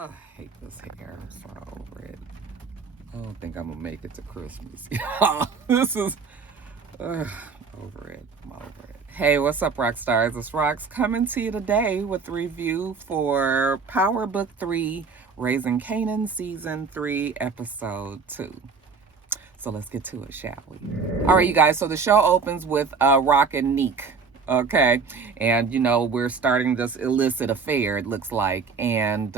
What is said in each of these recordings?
I hate this hair. I'm so over it. I don't think I'm gonna make it to Christmas. This is over it. I'm over it. Hey, what's up, rock stars? It's Rox coming to you today with a review for Power Book 3, Raising Kanan Season 3, Episode 2. So let's get to it, shall we? All right, you guys. So the show opens with Rock and Neek. Okay. And, we're starting this illicit affair, it looks like. And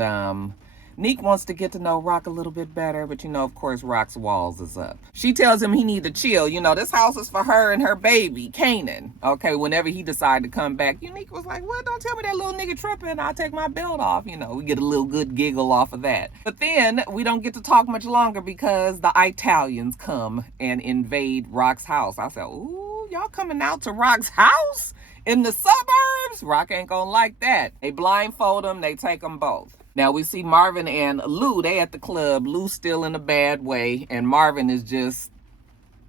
Neek wants to get to know Rock a little bit better, but of course, Rock's walls is up. She tells him he need to chill. This house is for her and her baby, Kanan. Okay, whenever he decided to come back, Neek was like, "What? Don't tell me that little nigga tripping. I'll take my belt off." We get a little good giggle off of that. But then we don't get to talk much longer because the Italians come and invade Rock's house. I said, "Ooh, y'all coming out to Rock's house in the suburbs? Rock ain't gonna like that." They blindfold him. They take them both. Now we see Marvin and Lou, they at the club. Lou's still in a bad way, and Marvin is just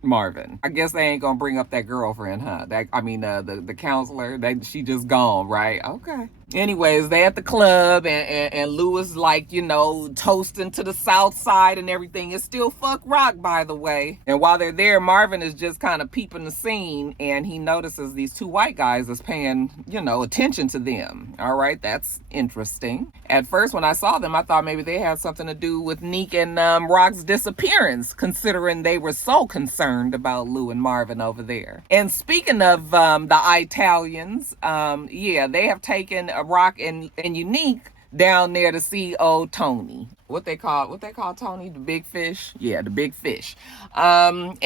Marvin. I guess they ain't gonna bring up that girlfriend, huh? The counselor, she just gone, right? Okay. Anyways, they at the club, and Lou is like, toasting to the south side and everything. It's still fuck Rock, by the way. And while they're there, Marvin is just kind of peeping the scene, and he notices these two white guys is paying, attention to them. All right, that's interesting. At first, when I saw them, I thought maybe they had something to do with Neek and Rock's disappearance, considering they were so concerned about Lou and Marvin over there. And speaking of the Italians, they have taken Rock and Unique down there to see old Tony. What they call Tony? The big fish? Yeah, the big fish. And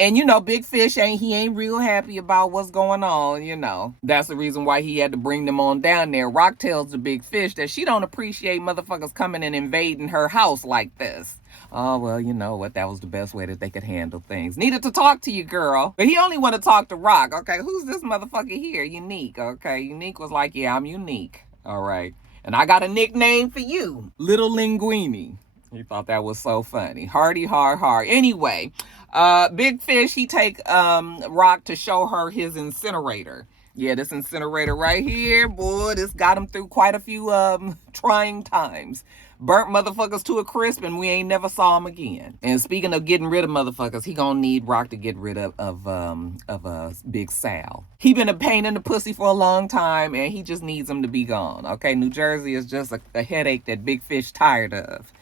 big fish ain't real happy about what's going on, That's the reason why he had to bring them on down there. Rock tells the big fish that she don't appreciate motherfuckers coming and invading her house like this. Oh, well, you know what? That was the best way that they could handle things. Needed to talk to you, girl. But he only want to talk to Rock. Okay, who's this motherfucker here? Unique. Okay, Unique was like, yeah, I'm Unique. All right. And I got a nickname for you. Little Linguini. He thought that was so funny. Hardy, har. Anyway, Big Fish, he take Rock to show her his incinerator. Yeah, this incinerator right here, boy, this got him through quite a few trying times. Burnt motherfuckers to a crisp, and we ain't never saw him again. And speaking of getting rid of motherfuckers, he gonna need Rock to get rid of Big Sal. He been a pain in the pussy for a long time, and he just needs him to be gone. Okay, New Jersey is just a headache that Big Fish tired of.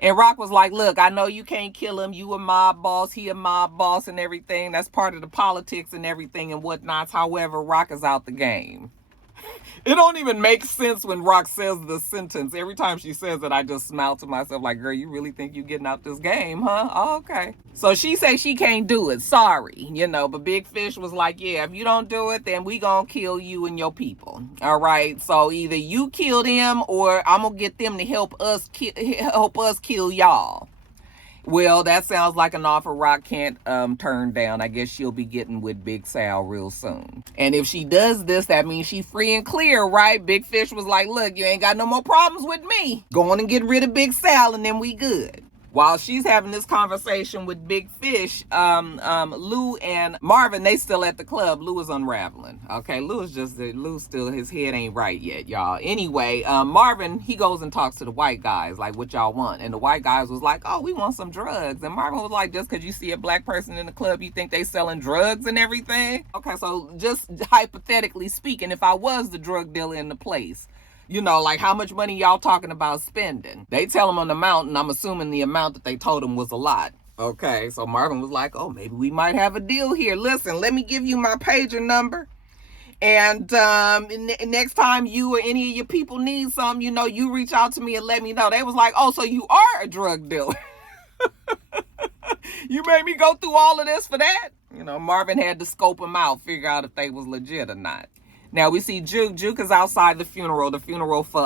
And Rock was like, "Look, I know you can't kill him. You a mob boss, he a mob boss and everything. That's part of the politics and everything and whatnots. However, Rock is out the game." It don't even make sense when Rock says the sentence. Every time she says it, I just smile to myself like, "Girl, you really think you getting out this game, huh? Oh, okay." So she say she can't do it. Sorry, but Big Fish was like, "Yeah, if you don't do it, then we gonna kill you and your people. All right. So either you kill them or I'm gonna get them to help us kill y'all." Well, that sounds like an offer Rock can't turn down. I guess she'll be getting with Big Sal real soon. And if she does this, that means she's free and clear, right? Big Fish was like, "Look, you ain't got no more problems with me. Go on and get rid of Big Sal and then we good." While she's having this conversation with Big Fish, Lou and Marvin, they still at the club. Lou is unraveling. Okay, Lou still, his head ain't right yet, y'all. Anyway, Marvin, he goes and talks to the white guys, like, "What y'all want?" And the white guys was like, "Oh, we want some drugs." And Marvin was like, "Just because you see a black person in the club, you think they selling drugs and everything?" Okay, so just hypothetically speaking, if I was the drug dealer in the place, like how much money y'all talking about spending? They tell him on the amount, and I'm assuming the amount that they told him was a lot. Okay, so Marvin was like, "Oh, maybe we might have a deal here. Listen, let me give you my pager number. And next time you or any of your people need something, you reach out to me and let me know." They was like, "Oh, so you are a drug dealer." You made me go through all of this for that? Marvin had to scope them out, figure out if they was legit or not. Now we see Juke. Juke is outside the funeral for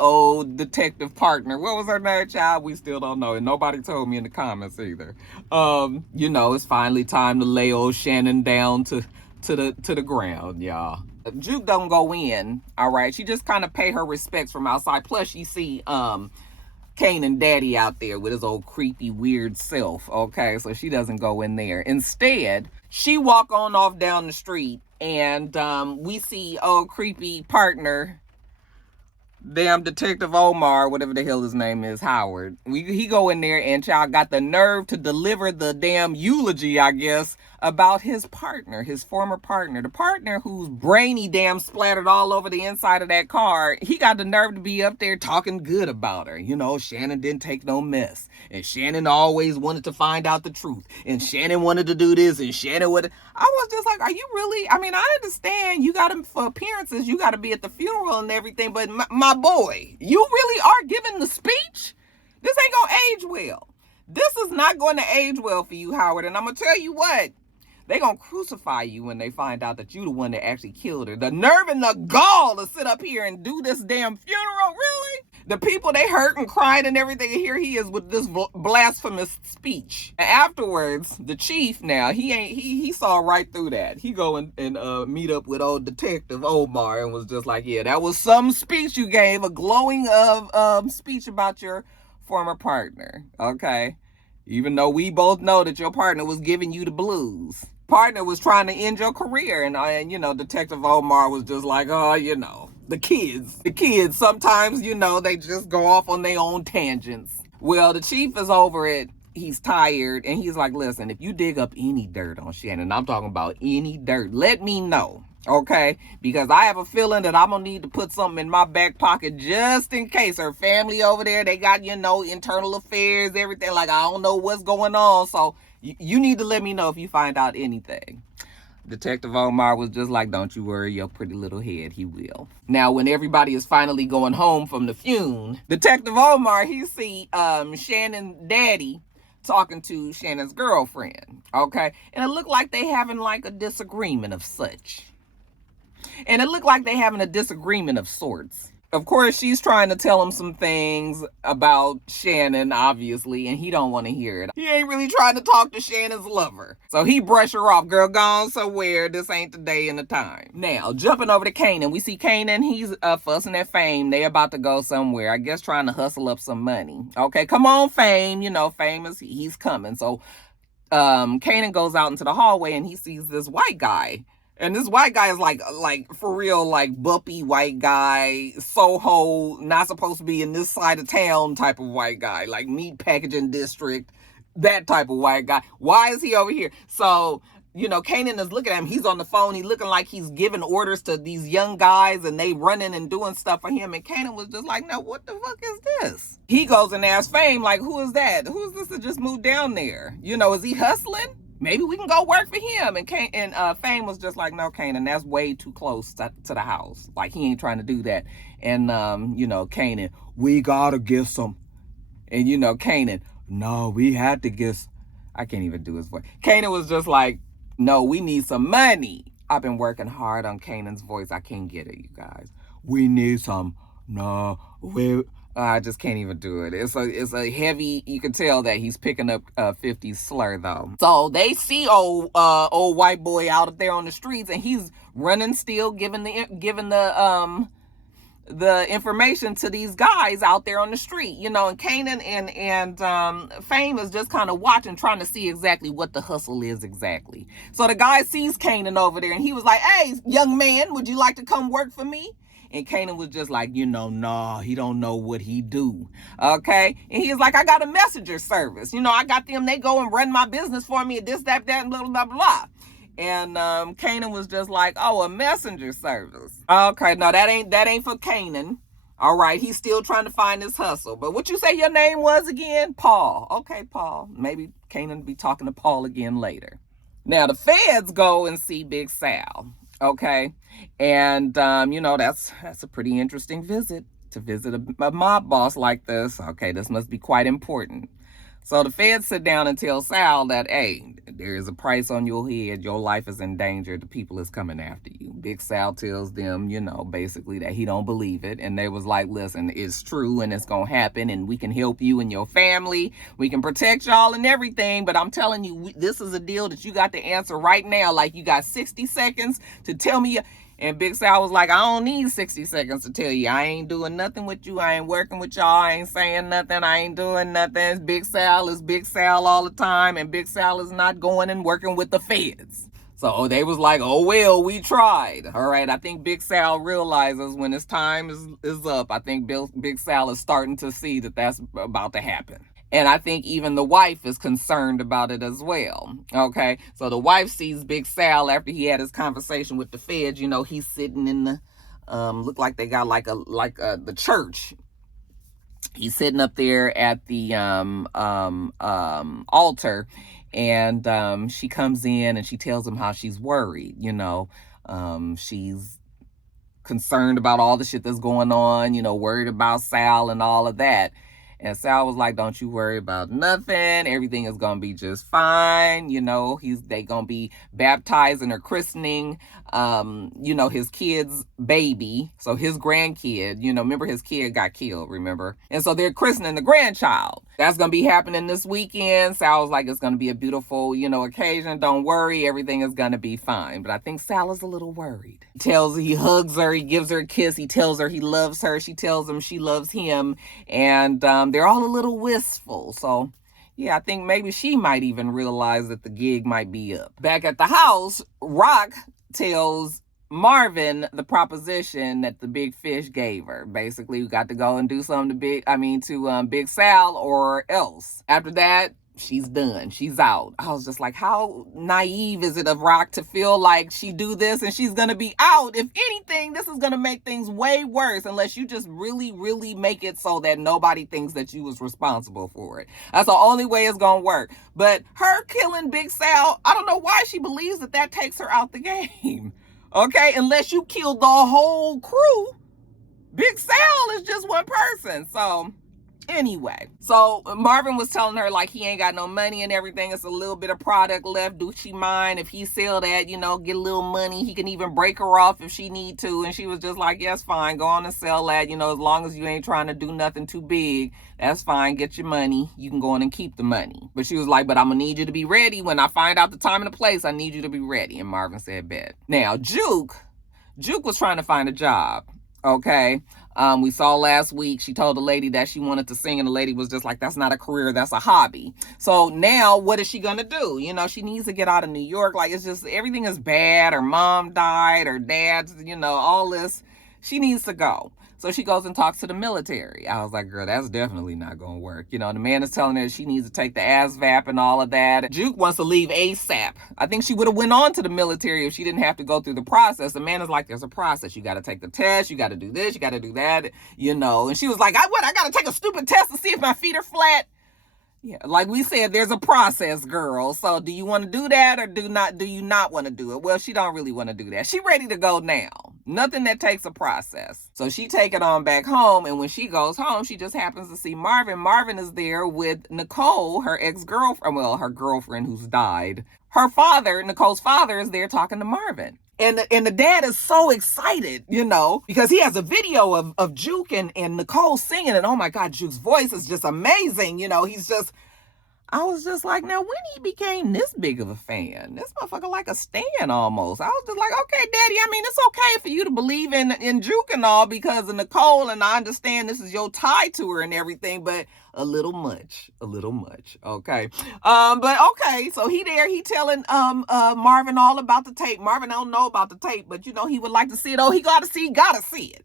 old detective partner. What was her name, child? We still don't know, and nobody told me in the comments either. It's finally time to lay old Shannon down to the ground, y'all. Juke don't go in, all right. She just kind of pay her respects from outside. Plus, you see Kanan Daddy out there with his old creepy weird self. Okay, so she doesn't go in there. Instead, she walk on off down the street. And we see old creepy partner damn Detective Omar, whatever the hell his name is, Howard. He go in there and child got the nerve to deliver the damn eulogy, I guess, about his partner, his former partner, the partner whose brainy damn splattered all over the inside of that car. He got the nerve to be up there talking good about her. You know, Shannon didn't take no mess, and Shannon always wanted to find out the truth, and Shannon wanted to do this, and Shannon would. I was just like, are you really? I mean, I understand you got to, for appearances, you got to be at the funeral and everything, but my boy, you really are giving the speech? This ain't gonna age well. This is not going to age well for you, Howard. And I'm gonna tell you what, they gonna crucify you when they find out that you the one that actually killed her. The nerve and the gall to sit up here and do this damn funeral, really? The people, they hurt and cried and everything, and here he is with this blasphemous speech. And afterwards, the chief now, he saw right through that. He go and meet up with old Detective Omar and was just like, yeah, that was some speech you gave, a glowing speech about your former partner, okay? Even though we both know that your partner was giving you the blues. Partner was trying to end your career, and you know, Detective Omar was just like, oh, you know, the kids sometimes, you know, they just go off on their own tangents. Well, the chief is over it. He's tired, and he's like, listen, if you dig up any dirt on Shannon, I'm talking about any dirt, let me know, okay? Because I have a feeling that I'm gonna need to put something in my back pocket just in case. Her family over there, they got, you know, internal affairs, everything. Like, I don't know what's going on, so you need to let me know if you find out anything. Detective Omar was just like, don't you worry your pretty little head, he will. Now, when everybody is finally going home from the funeral, Detective Omar, he see Shannon's daddy talking to Shannon's girlfriend, okay? And it looked like they having like a disagreement of such. And it looked like they having a disagreement of sorts. Of course, she's trying to tell him some things about Shannon, obviously, and he don't want to hear it. He ain't really trying to talk to Shannon's lover. So he brush her off. Girl, gone somewhere. This ain't the day and the time. Now, jumping over to Kanan. We see Kanan. He's fussing at Fame. They about to go somewhere. I guess trying to hustle up some money. Okay, come on, Fame. You know, Fame is, he's coming. So Kanan goes out into the hallway and he sees this white guy. And this white guy is like for real, like bumpy white guy, Soho, not supposed to be in this side of town type of white guy, like meat packaging district, that type of white guy. Why is he over here? So, you know, Kanan is looking at him. He's on the phone. He's looking like he's giving orders to these young guys and they running and doing stuff for him. And Kanan was just like, no, what the fuck is this? He goes and asks Fame, like, who is that? Who is this that just moved down there? You know, is he hustling? Maybe we can go work for him. And Fame was just like, no, Kanan, that's way too close to the house. Like, he ain't trying to do that. And, you know, Kanan, we gotta get some. And, you know, Kanan, no, we had to get, I can't even do his voice. Kanan was just like, no, we need some money. I've been working hard on Kanan's voice. I can't get it, you guys. We need some, no, I just can't even do it. It's a heavy, you can tell that he's picking up 50s slur though. So they see old white boy out there on the streets and he's running still, giving the information to these guys out there on the street, you know, and Kanan and Fame is just kind of watching, trying to see exactly what the hustle is exactly. So the guy sees Kanan over there and he was like, hey, young man, would you like to come work for me? And Kanan was just like, you know, nah, he don't know what he do. Okay. And he's like, I got a messenger service. You know, I got them, they go and run my business for me and this, that, and blah, blah, blah. And Kanan was just like, oh, a messenger service. Okay, no, that ain't for Kanan. All right, he's still trying to find his hustle. But what you say your name was again? Paul. Okay, Paul. Maybe Kanan be talking to Paul again later. Now, the feds go and see Big Sal. Okay, and you know, that's a pretty interesting visit, to visit a mob boss like this. Okay, this must be quite important. So the feds sit down and tell Sal that, hey, there is a price on your head. Your life is in danger. The people is coming after you. Big Sal tells them, you know, basically that he don't believe it. And they was like, listen, it's true and it's going to happen and we can help you and your family. We can protect y'all and everything. But I'm telling you, this is a deal that you got to answer right now. Like, you got 60 seconds to tell me. And Big Sal was like, I don't need 60 seconds to tell you. I ain't doing nothing with you. I ain't working with y'all. I ain't saying nothing. I ain't doing nothing. Big Sal is Big Sal all the time. And Big Sal is not going and working with the feds. So they was like, oh, well, we tried. All right. I think Big Sal realizes when his time is up. I think Big Sal is starting to see that that's about to happen. And I think even the wife is concerned about it as well. Okay. So the wife sees Big Sal after he had his conversation with the feds. You know, he's sitting in the, look like they got the church. He's sitting up there at the altar, and she comes in and she tells him how she's worried. You know, she's concerned about all the shit that's going on, you know, worried about Sal and all of that. And Sal was like, don't you worry about nothing. Everything is going to be just fine. You know, they going to be baptizing or christening, you know, his kid's baby. So his grandkid, you know, remember his kid got killed, remember? And so they're christening the grandchild. That's going to be happening this weekend. Sal was like, it's going to be a beautiful, you know, occasion. Don't worry. Everything is going to be fine. But I think Sal is a little worried. He hugs her. He gives her a kiss. He tells her he loves her. She tells him she loves him. And they're all a little wistful. So, yeah, I think maybe she might even realize that the gig might be up. Back at the house, Rock tells Marvin the proposition that the big fish gave her. Basically, we got to go and do something to Big Sal or else. After that, she's done. She's out. I was just like, how naive is it of Rock to feel like she do this and she's going to be out? If anything, this is going to make things way worse unless you just really, really make it so that nobody thinks that you was responsible for it. That's the only way it's going to work. But her killing Big Sal, I don't know why she believes that takes her out the game. Okay, unless you killed the whole crew, Big Sal is just one person. So anyway, so Marvin was telling her like he ain't got no money and everything. It's a little bit of product left. Do she mind if he sell that, you know, get a little money? He can even break her off if she need to. And she was just like, yes, fine. Go on and sell that. You know, as long as you ain't trying to do nothing too big, that's fine. Get your money. You can go on and keep the money. But she was like, but I'm going to need you to be ready. When I find out the time and the place, I need you to be ready. And Marvin said, bet. Now, Juke was trying to find a job. Okay. We saw last week, she told the lady that she wanted to sing, and the lady was just like, that's not a career, that's a hobby. So now what is she going to do? You know, she needs to get out of New York. Like, it's just, everything is bad. Her mom died, her dad's, you know, all this. She needs to go. So she goes and talks to the military. I was like, girl, that's definitely not going to work. You know, the man is telling her she needs to take the ASVAB and all of that. Juke wants to leave ASAP. I think she would have went on to the military if she didn't have to go through the process. The man is like, there's a process. You got to take the test. You got to do this. You got to do that. You know, and she was like, I got to take a stupid test to see if my feet are flat. Yeah, like we said, there's a process, girl. So do you want to do that or do you not want to do it? Well, she don't really want to do that. She ready to go now. Nothing that takes a process. So she take it on back home. And when she goes home, she just happens to see Marvin. Marvin is there with Nicole, her ex-girlfriend. Well, her girlfriend who's died. Her father, Nicole's father, is there talking to Marvin. And the dad is so excited, you know, because he has a video of Juke and Nicole singing. And oh my God, Juke's voice is just amazing. You know, I was just like, now when he became this big of a fan, this motherfucker like a stan almost. I was just like, okay, daddy, I mean, it's okay for you to believe in Juke and all because of Nicole. And I understand this is your tie to her and everything, but a little much. Okay. But okay. So he telling, Marvin all about the tape. Marvin don't know about the tape, but you know, he would like to see it. Oh, he gotta see it.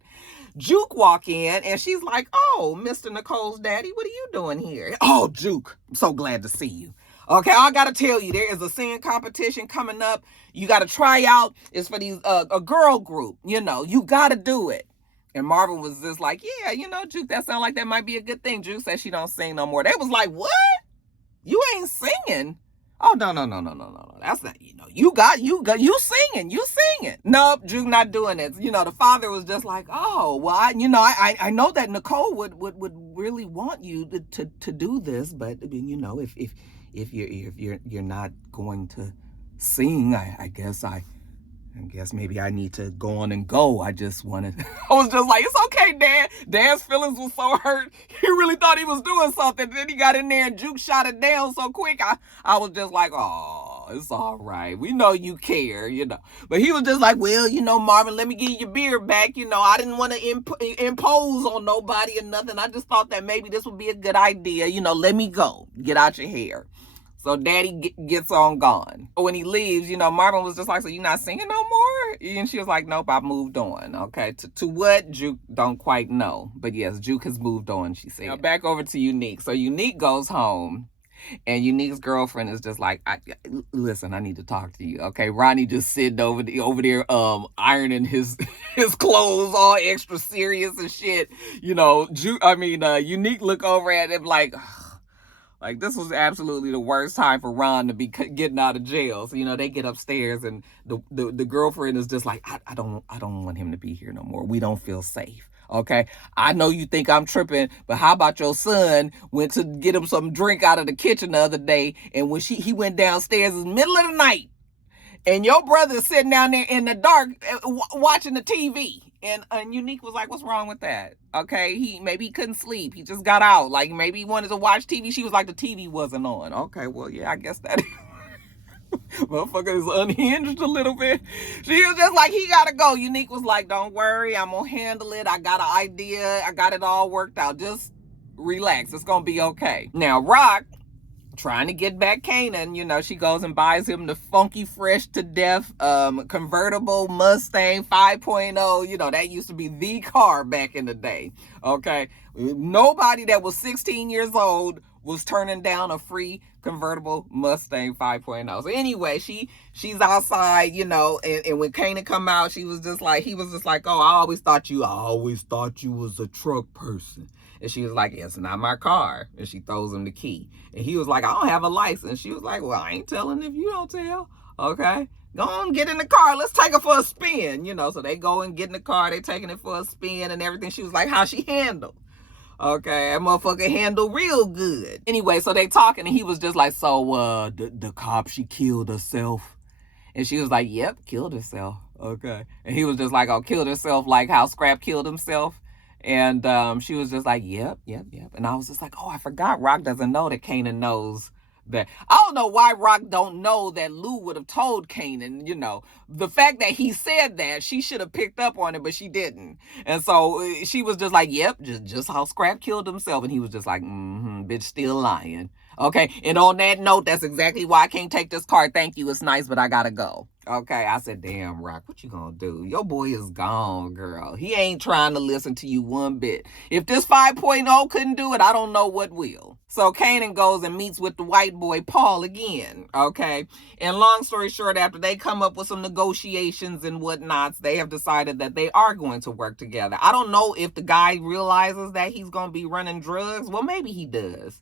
Juke walk in and she's like, oh, Mr. Nicole's daddy, what are you doing here? Oh, Juke, I'm so glad to see you. Okay, I gotta tell you, there is a singing competition coming up. You gotta try out. It's for these a girl group. You know, you gotta do it. And Marvin was just like, yeah, you know, Juke, that sounds like that might be a good thing. Juke said she don't sing no more. They was like, what? You ain't singing? Oh, no. That's not, you know, you singing. Nope, Juke not doing it. You know, the father was just like, oh, well, I know that Nicole would really want you to do this, but you know, if you're not going to sing, I guess maybe I need to go on and go. I was just like, it's okay, Dad. Dad's feelings was so hurt. He really thought he was doing something. Then he got in there and Juke shot it down so quick. I was just like, oh, it's all right. We know you care, you know. But he was just like, well, you know, Marvin, let me get your beer back. You know, I didn't want to impose on nobody or nothing. I just thought that maybe this would be a good idea. You know, let me go. Get out your hair. So daddy gets on gone. When he leaves, Marvin was just like, so you not singing no more? And she was like, nope, I moved on. Okay. To what? Juke don't quite know. But yes, Juke has moved on, she said. Now back over to Unique. So Unique goes home. And Unique's girlfriend is just like, listen, I need to talk to you. Okay, Ronnie just sitting over there, ironing his clothes, all extra serious and shit. Unique look over at him like, like this was absolutely the worst time for Ron to be getting out of jail. So they get upstairs and the girlfriend is just like, I don't want him to be here no more. We don't feel safe. Okay, I know you think I'm tripping, but how about your son went to get him some drink out of the kitchen the other day, and when he went downstairs in the middle of the night, and your brother's sitting down there in the dark watching the TV. And Unique was like, what's wrong with that? Okay, maybe he couldn't sleep. He just got out. Like, maybe he wanted to watch TV. She was like, the TV wasn't on. Okay, well, yeah, I guess that motherfucker is unhinged a little bit. She was just like, he gotta go. Unique was like, don't worry, I'm gonna handle it. I got an idea. I got it all worked out. Just relax. It's gonna be okay. Now, Rock, trying to get back Kanan, she goes and buys him the funky fresh to death convertible Mustang 5.0. That used to be the car back in the day. Okay, nobody that was 16 years old was turning down a free convertible Mustang 5.0. So anyway, she's outside, and when Kanan come out, he was just like, oh, I always thought you was a truck person. And she was like, it's not my car. And she throws him the key. And he was like, I don't have a license. She was like, well, I ain't telling if you don't tell. Okay, go on, get in the car. Let's take it for a spin. So they go and get in the car. They taking it for a spin and everything. She was like, how she handled? Okay, that motherfucker handled real good. Anyway, so they talking and he was just like, so the cop, she killed herself. And she was like, yep, killed herself. Okay. And he was just like, oh, killed herself like how Scrap killed himself. And she was just like, yep. And I was just like, oh, I forgot Rock doesn't know that Kanan knows that. I don't know why Rock don't know that Lou would have told Kanan, the fact that he said that, she should have picked up on it, but she didn't. And so she was just like, yep, just how Scrap killed himself. And he was just like, bitch, still lying. Okay, and on that note, that's exactly why I can't take this car. Thank you, it's nice, but I gotta go. Okay, I said, damn, Rock, what you gonna do? Your boy is gone, girl. He ain't trying to listen to you one bit. If this 5.0 couldn't do it, I don't know what will. So Kanan goes and meets with the white boy, Paul, again, okay? And long story short, after they come up with some negotiations and whatnots, they have decided that they are going to work together. I don't know if the guy realizes that he's gonna be running drugs. Well, maybe he does.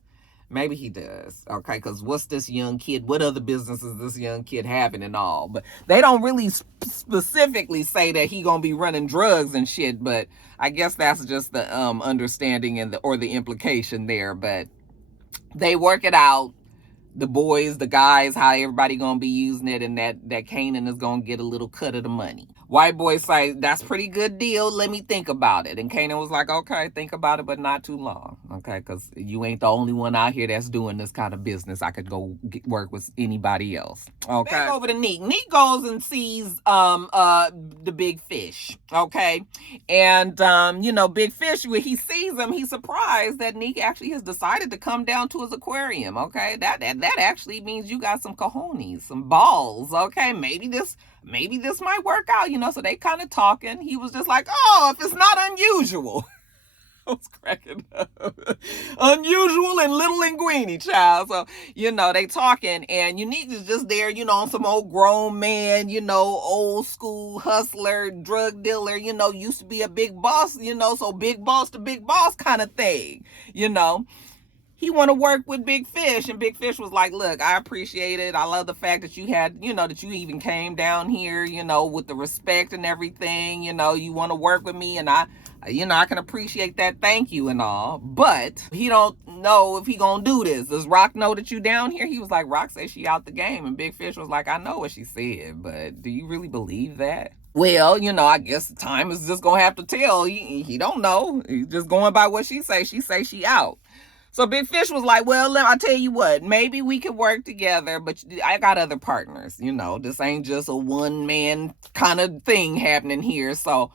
Maybe he does, okay? Because what's this young kid? What other businesses this young kid having and all? But they don't really specifically say that he gonna be running drugs and shit. But I guess that's just the understanding and the implication there. But they work it out. The boys, the guys, how everybody gonna be using it, and that Kanan is gonna get a little cut of the money. White boy say, that's pretty good deal. Let me think about it. And Kanan was like, okay, think about it, but not too long. Okay, because you ain't the only one out here that's doing this kind of business. I could go work with anybody else. Okay. Back over to Neek. Neek goes and sees the big fish. Okay. And Big Fish, when he sees him, he's surprised that Neek actually has decided to come down to his aquarium. Okay. That actually means you got some cojones, some balls. Okay. Maybe this might work out, so they kind of talking. He was just like, oh, if it's not unusual. I was cracking up. Unusual and little linguini, child. So, they talking, and Unique is just there, on some old grown man, old school hustler, drug dealer, used to be a big boss, so big boss to big boss kind of thing, He want to work with Big Fish, and Big Fish was like, look, I appreciate it. I love the fact that you had, that you even came down here, with the respect and everything, you want to work with me, and I can appreciate that. Thank you and all. But he don't know if he gonna do this. Does Rock know that you down here? He was like, Rock says she out the game. And Big Fish was like, I know what she said, but do you really believe that? Well, I guess time is just gonna have to tell. He don't know. He's just going by what she say. She say she out. So Big Fish was like, well, I tell you what, maybe we could work together, but I got other partners, this ain't just a one-man kind of thing happening here. So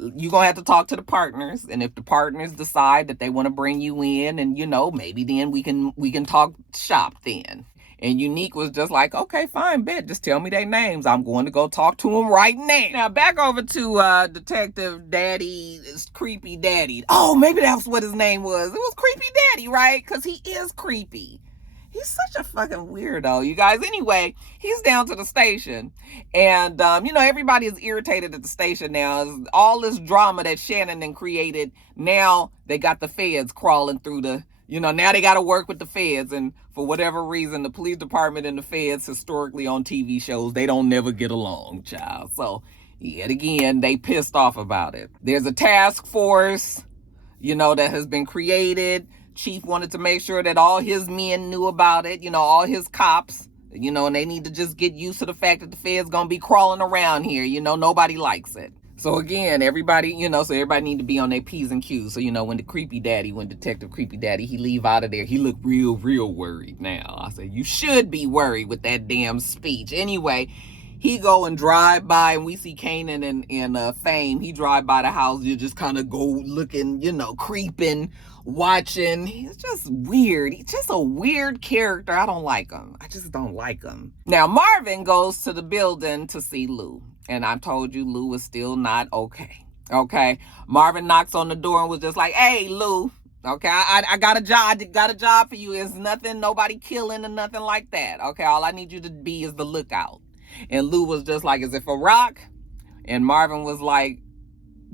you're going to have to talk to the partners. And if the partners decide that they want to bring you in, and, maybe then we can talk shop then. And Unique was just like, okay, fine, bet. Just tell me their names. I'm going to go talk to them right now. Now, back over to Detective Daddy, Creepy Daddy. Oh, maybe that's what his name was. It was Creepy Daddy, right? Because he is creepy. He's such a fucking weirdo, you guys. Anyway, he's down to the station. And, everybody is irritated at the station now. All this drama that Shannon then created, now they got the feds crawling through the... now they got to work with the feds, and for whatever reason, the police department and the feds, historically on TV shows, they don't never get along, child. So, yet again, they pissed off about it. There's a task force, that has been created. Chief wanted to make sure that all his men knew about it, all his cops, and they need to just get used to the fact that the feds gonna be crawling around here. Nobody likes it. So again, everybody, so everybody need to be on their P's and Q's. So, when Detective Creepy Daddy, he leave out of there, he looked real, real worried now. I said, you should be worried with that damn speech. Anyway, he go and drive by, and we see Kanan and Fame. He drive by the house, you just kind of go looking, creeping, watching. He's just weird. He's just a weird character. I don't like him. I just don't like him. Now, Marvin goes to the building to see Lou. And I told you Lou is still not okay. Okay. Marvin knocks on the door and was just like, hey, Lou. Okay, I got a job. I got a job for you. It's nothing, nobody killing or nothing like that. Okay, all I need you to be is the lookout. And Lou was just like, is it for Rock? And Marvin was like,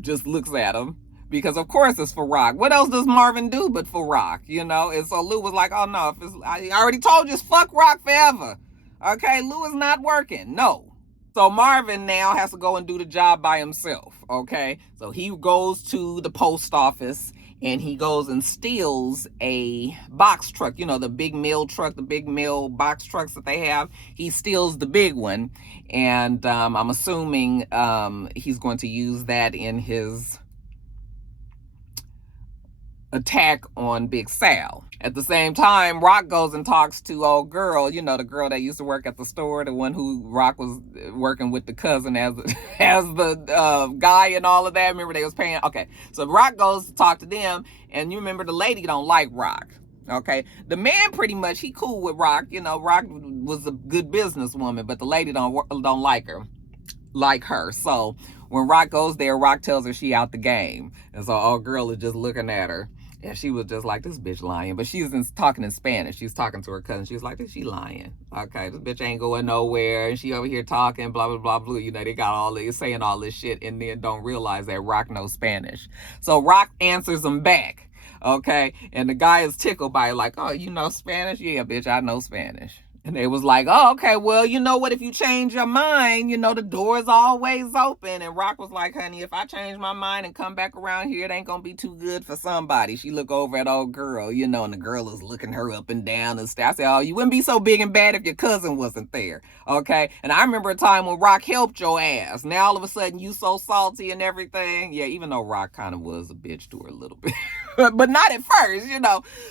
just looks at him. Because of course it's for Rock. What else does Marvin do but for Rock? And so Lou was like, oh no, I already told you it's fuck Rock forever. Okay, Lou is not working. No. So Marvin now has to go and do the job by himself, okay? So he goes to the post office and he goes and steals a box truck, the big mail truck, the big mail box trucks that they have. He steals the big one, and I'm assuming he's going to use that in his attack on Big Sal. At the same time, Rock goes and talks to old girl, the girl that used to work at the store, the one who Rock was working with the cousin as the guy and all of that. Remember they was paying? Okay, so Rock goes to talk to them, and you remember the lady don't like Rock. Okay, the man pretty much, he cool with Rock. Rock was a good businesswoman, but the lady don't like her. So when Rock goes there, Rock tells her she out the game. And so old girl is just looking at her. And she was just like, this bitch lying. But she was talking in Spanish. She was talking to her cousin. She was like, she lying. Okay, this bitch ain't going nowhere. And she over here talking, blah, blah, blah, blah. They got all this, saying all this shit, and then don't realize that Rock knows Spanish. So Rock answers them back. Okay, and the guy is tickled by it, like, oh, you know Spanish? Yeah, bitch, I know Spanish. And they was like, oh, okay, well, you know what? If you change your mind, the door is always open. And Rock was like, honey, if I change my mind and come back around here, it ain't going to be too good for somebody. She look over at old girl, and the girl is looking her up and down and stuff. I said, oh, you wouldn't be so big and bad if your cousin wasn't there. Okay. And I remember a time when Rock helped your ass. Now all of a sudden you so salty and everything. Yeah, even though Rock kind of was a bitch to her a little bit. But not at first,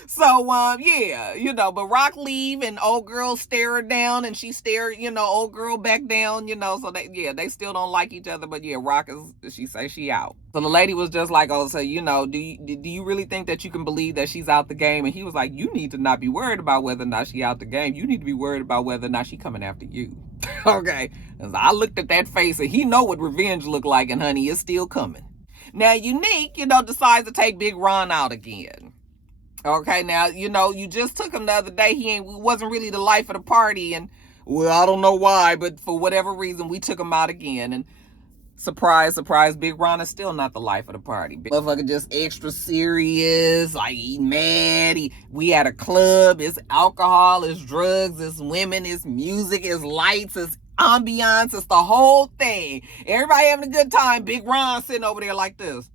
So, yeah, but Rock leave and old girl stare her down and she stare, old girl back down, so they still don't like each other. But yeah, Rock she say she out. So the lady was just like, oh, so, do you really think that you can believe that she's out the game? And he was like, you need to not be worried about whether or not she out the game. You need to be worried about whether or not she coming after you. Okay. So I looked at that face and he know what revenge look like, and honey, it's still coming. Now, Unique, decides to take Big Ron out again. Okay, now, you just took him the other day. He wasn't really the life of the party. And, well, I don't know why, but for whatever reason, we took him out again. And surprise, surprise, Big Ron is still not the life of the party. Motherfucker just extra serious, like he mad. We at a club. It's alcohol, it's drugs, it's women, it's music, it's lights, it's ambiance, it's the whole thing. Everybody having a good time. Big Ron sitting over there like this.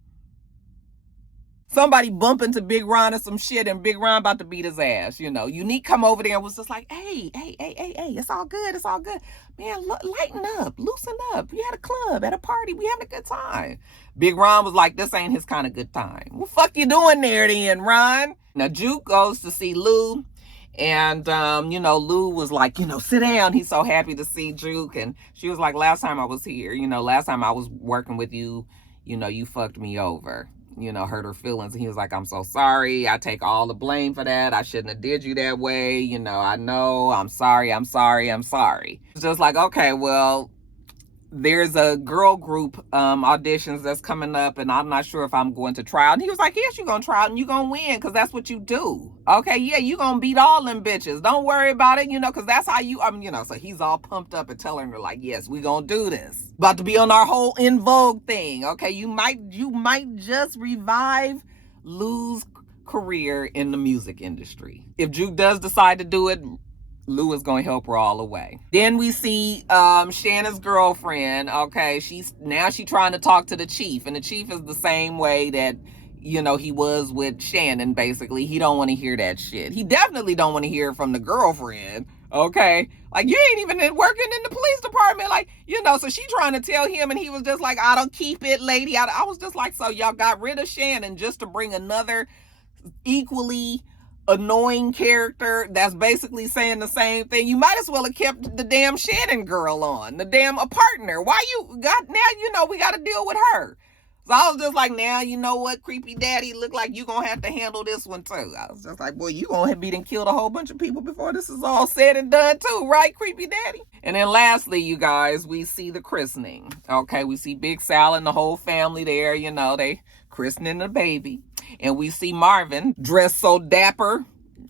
Somebody bumping to Big Ron or some shit, and Big Ron about to beat his ass. Unique come over there and was just like, hey, it's all good, man. Lighten up, loosen up. We at a club, at a party, we having a good time. Big Ron was like, this ain't his kind of good time. What the fuck you doing there then, Ron? Now Juke goes to see Lou. And, Lou was like, sit down. He's so happy to see Juke. And she was like, last time I was here, last time I was working with you, you fucked me over. you know, hurt her feelings. And he was like, I'm so sorry. I take all the blame for that. I shouldn't have did you that way. You know, I'm sorry. It's just like, okay, well, there's a girl group auditions that's coming up, and I'm not sure if I'm going to try out. And he was like, yes, you're going to try out and you're going to win, because that's what you do. Okay, yeah, you're going to beat all them bitches. Don't worry about it, you know, because that's how you, you know, so he's all pumped up and telling her, like, yes, we're going to do this. About to be on our whole In Vogue thing. Okay, you might just revive Lou's career in the music industry. If Juke does decide to do it, Lou is going to help her all the way. Then we see Shanna's girlfriend. Okay, she's trying to talk to the chief, and the chief is the same way that, you know, he was with Shannon. Basically, he don't want to hear that shit. He definitely don't want to hear from the girlfriend. Okay, like, you ain't even working in the police department, like, you know. So she trying to tell him, and he was just like, I don't keep it, lady. I was just like, so y'all got rid of Shannon just to bring another equally annoying character that's basically saying the same thing? You might as well have kept the damn Shannon girl on, the damn a partner. Why you got, now you know we got to deal with her. So I was just like, now you know what, creepy daddy, look like you gonna have to handle this one too. I was just like, boy, you gonna be done killed a whole bunch of people before this is all said and done too, right, creepy daddy? And then lastly, you guys, we see the christening. Okay, we see Big Sal and the whole family there, you know, they christening the baby. And we see Marvin dressed so dapper,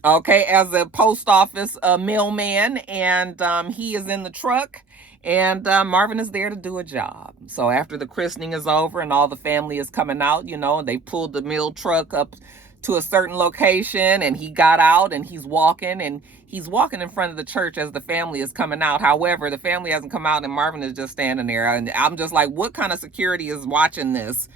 okay, as a post office mailman, and he is in the truck, and Marvin is there to do a job. So after the christening is over and all the family is coming out, you know, they pulled the mail truck up to a certain location, and he got out and he's walking in front of the church as the family is coming out. However, the family hasn't come out and Marvin is just standing there, and I'm just like, what kind of security is watching this?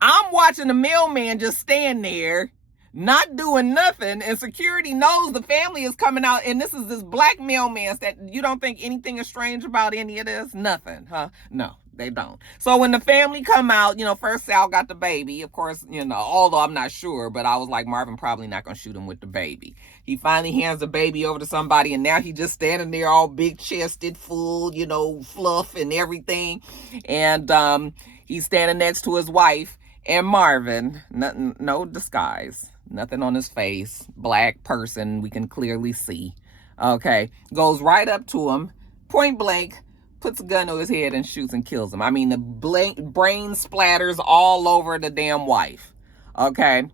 I'm watching the mailman just stand there, not doing nothing, and security knows the family is coming out, and this is this black mailman that you don't think anything is strange about any of this? Nothing, huh? No, they don't. So when the family come out, you know, first Sal got the baby, of course, you know, although I'm not sure, but I was like, Marvin probably not gonna shoot him with the baby. He finally hands the baby over to somebody, and now he just standing there all big chested, full, you know, fluff and everything, and he's standing next to his wife. And Marvin, nothing, no disguise, nothing on his face, black person, we can clearly see, okay, goes right up to him, point blank, puts a gun to his head and shoots and kills him. I mean, the brain splatters all over the damn wife, okay?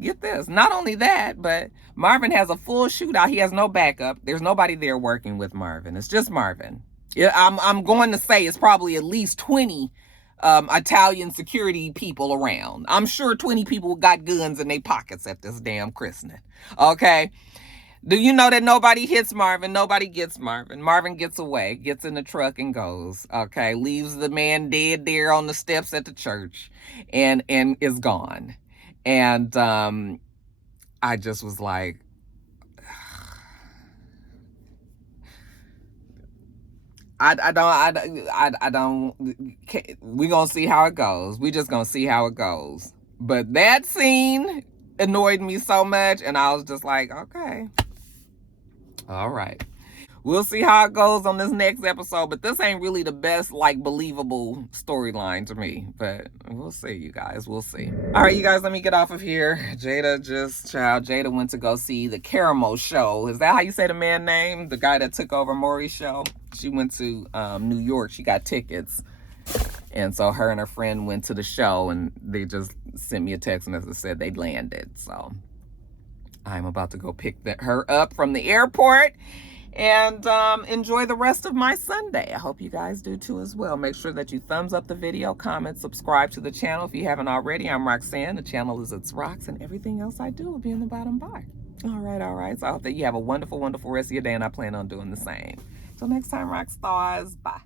Get this, not only that, but Marvin has a full shootout. He has no backup. There's nobody there working with Marvin. It's just Marvin. Yeah, I'm going to say it's probably at least 20 Italian security people around. I'm sure 20 people got guns in their pockets at this damn christening. Okay. Do you know that nobody hits Marvin? Nobody gets Marvin. Marvin gets away, gets in the truck and goes. Okay. Leaves the man dead there on the steps at the church and is gone. And I just was like, I don't, we gonna see how it goes. We just gonna see how it goes. But that scene annoyed me so much, and I was just like, okay, all right. We'll see how it goes on this next episode, but this ain't really the best, like, believable storyline to me. But we'll see, you guys. We'll see. All right, you guys, let me get off of here. Jada went to go see the Caramel show. Is that how you say the man name? The guy that took over Maury's show? She went to New York. She got tickets. And so her and her friend went to the show, and they just sent me a text message that said they landed. So I'm about to go pick her up from the airport and enjoy the rest of my Sunday. I hope you guys do too as well. Make sure that you thumbs up the video, comment, subscribe to the channel if you haven't already. I'm Roxanne. The channel is It's Rocks, and everything else I do will be in the bottom bar. All right. So I hope that you have a wonderful, wonderful rest of your day, and I plan on doing the same. Till next time, rock stars. Bye.